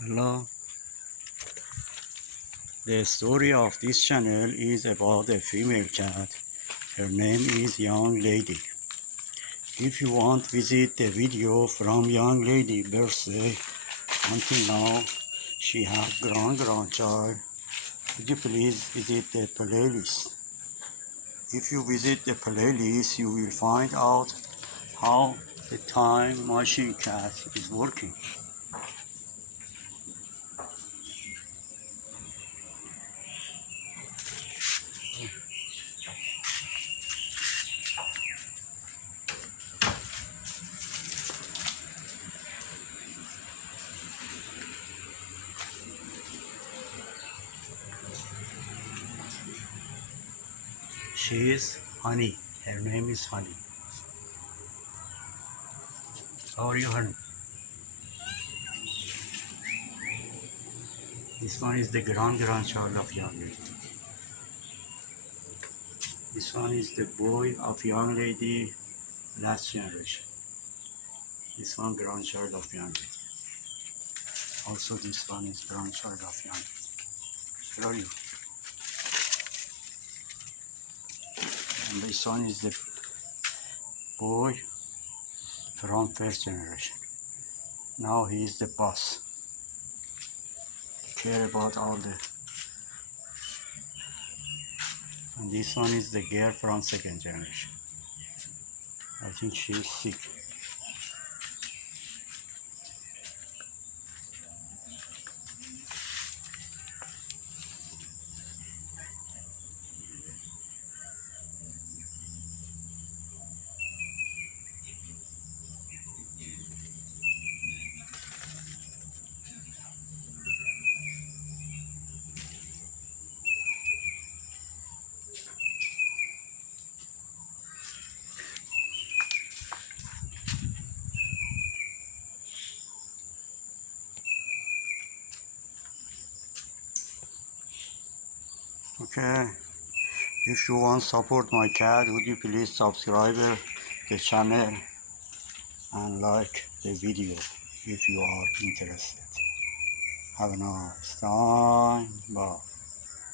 Hello. The story of this channel is about a female cat. Her name is Young Lady. If you want visit the video from Young Lady birthday until now, she has grandchild. Would you please visit the playlist? If you visit the playlist, you will find out how the time machine cat is working. She is Honey. Her name is Honey. How are you, Honey? This one is the grandchild of Young Lady. This one is the boy of Young Lady last generation. This one grandchild of Young Lady. Also this one is grandchild of Young Lady. Where are you? And this one is the boy from first generation. Now he is the boss. Care about all the. And this one is the girl from second generation. I think she is sick. Okay, if you want support my cat, would you please subscribe the channel and like the video if you are interested. Have a nice time. Bye.